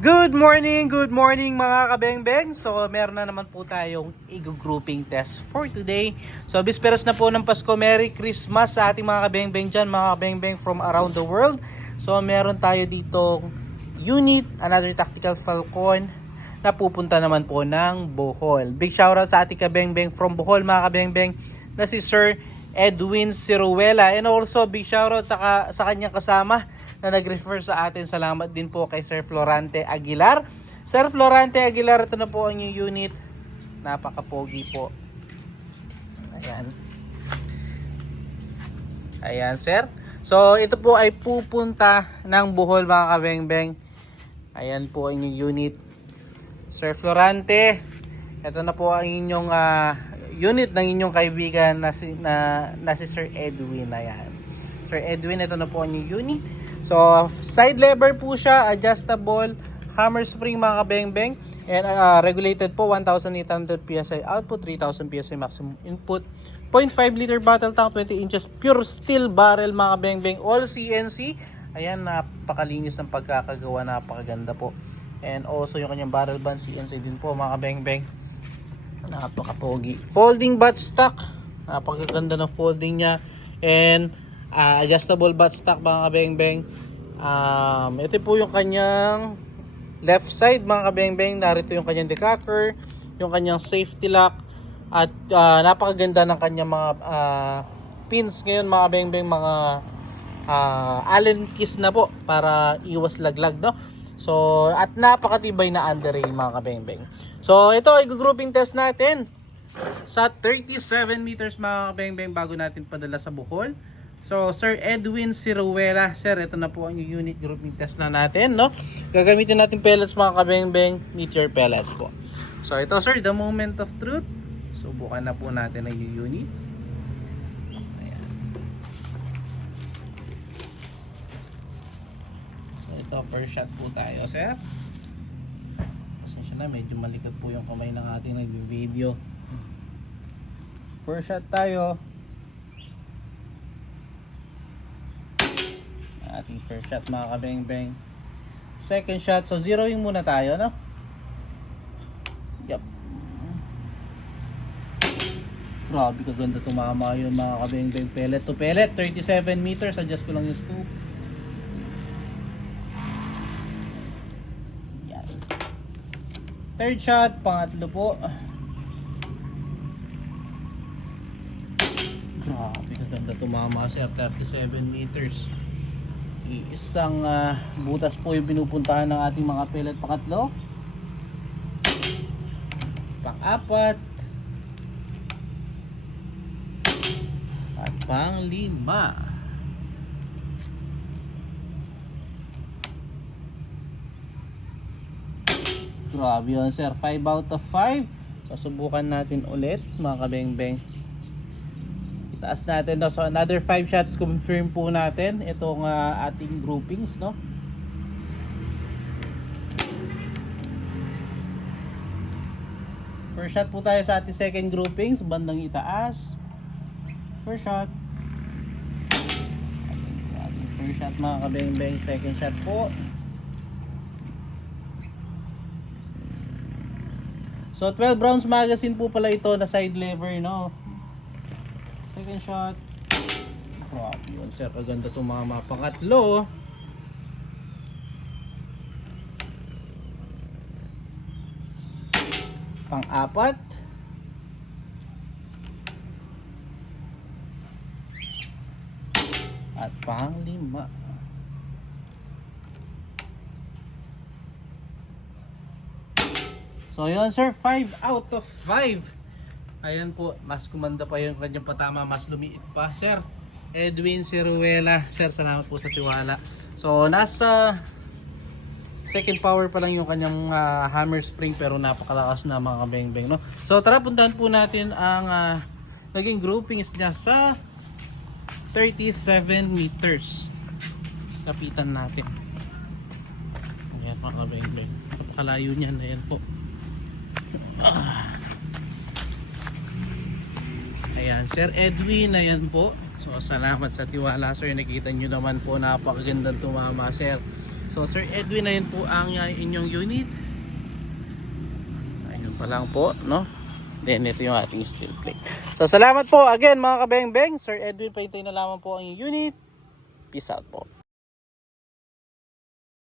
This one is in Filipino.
Good morning mga kabengbeng. So meron na naman po tayong i-grouping test for today. So bisperas na po ng Pasko, Merry Christmas sa ating mga kabengbeng dyan, mga kabengbeng from around the world. So meron tayo dito unit, another tactical Falcon na pupunta naman po ng Bohol. Big shoutout sa ating kabengbeng from Bohol mga kabengbeng na si Sir Edwin Ciruela, and also big shoutout sa kanyang kasama na nag-refer sa atin. Salamat din po kay Sir Florante Aguilar. Sir Florante Aguilar, ito na po ang yung unit. Napaka-pogi po. Ayan. Ayan, sir. So, ito po ay pupunta ng Bohol mga kabengbeng. Ayan po ang yung unit. Sir Florante, ito na po ang inyong unit ng inyong kaibigan na si Sir Edwin. Ayan. Sir Edwin, ito na po ang yung unit. So, side lever po siya, adjustable, hammer spring mga kabengbeng, and regulated po 1,800 PSI output, 3,000 PSI maximum input, 0.5 liter bottle tank, 20 inches pure steel barrel mga kabengbeng, all CNC. Ayan, napakalinis ng pagkakagawa, napakaganda po. And also yung kanyang barrel band, CNC din po mga kabengbeng. Napakapogi. Folding buttstock, napakaganda ng folding niya, and adjustable buttstock mga kabengbeng. Ito po yung kanyang left side mga kabengbeng. Narito yung kanyang decocker, yung kanyang safety lock, at napakaganda ng kanyang mga pins ngayon mga kabengbeng, mga Allen keys na po para iwas laglag, no? So, at napakatibay na underrail mga kabengbeng. So, ito ay grouping test natin sa 37 meters mga kabengbeng bago natin padala sa Bohol. So, Sir Edwin Ciruela, sir, ito na po ang unit grouping test na natin, no? Gagamitin natin pellets mga kabengbeng, meteor pellets po. So, ito sir, the moment of truth. Subukan na po natin ang unit. Ayan. So, ito, first shot po tayo, sir. Pasensya na, medyo malikot po yung kamay ng ating nag-video. First shot tayo. Ating first shot mga kabengbeng. Second shot, so zeroing muna tayo, no? Yup. Grabe kaganda tumama yun mga kabengbeng. Pellet to pellet, 37 meters. Adjust ko lang yung scoop. Yan. Third shot, pangatlo po. Grabe kaganda tumama sir, 37 meters. Isang butas po yung pinupuntahan ng ating mga pellet. Pangatlo, pang-apat, at pang-lima. Grabe yun sir, 5 out of 5. So subukan natin ulit mga kabengbeng. Taas natin, no? So another 5 shots, confirm po natin itong ating groupings, no? First shot po tayo sa ating second groupings, bandang itaas. First shot. Ating first shot mga kabengbeng, second shot po. So 12 rounds magazine po pala ito na side lever, no? Second shot. Grabe yun sir, kaganda tumama. Pangatlo, pang-apat, at pang-lima. So yun sir, 5 out of 5. Ayan po, mas kumanda pa yung kanyang patama, mas lumiit pa. Sir Edwin Ciruela, sir, salamat po sa tiwala. So nasa second power pa lang yung kanyang hammer spring, pero napakalakas na mga kabengbeng, no? So tara, puntahan po natin ang naging groupings niya sa 37 meters. Kapitan natin. Ayan mga kabengbeng, napakalayo niyan. Ayan po. Ayan, Sir Edwin, ayan po. So, salamat sa tiwala, sir. Nakita nyo naman po, napakagandang tumama, sir. So, So Sir Edwin, ayun po ang inyong unit. Ayun pa lang po, no? Then ito yung ating steel plate. So salamat po again mga kabeng-beng. Sir Edwin, paintay na lamang po ang unit. Peace out po.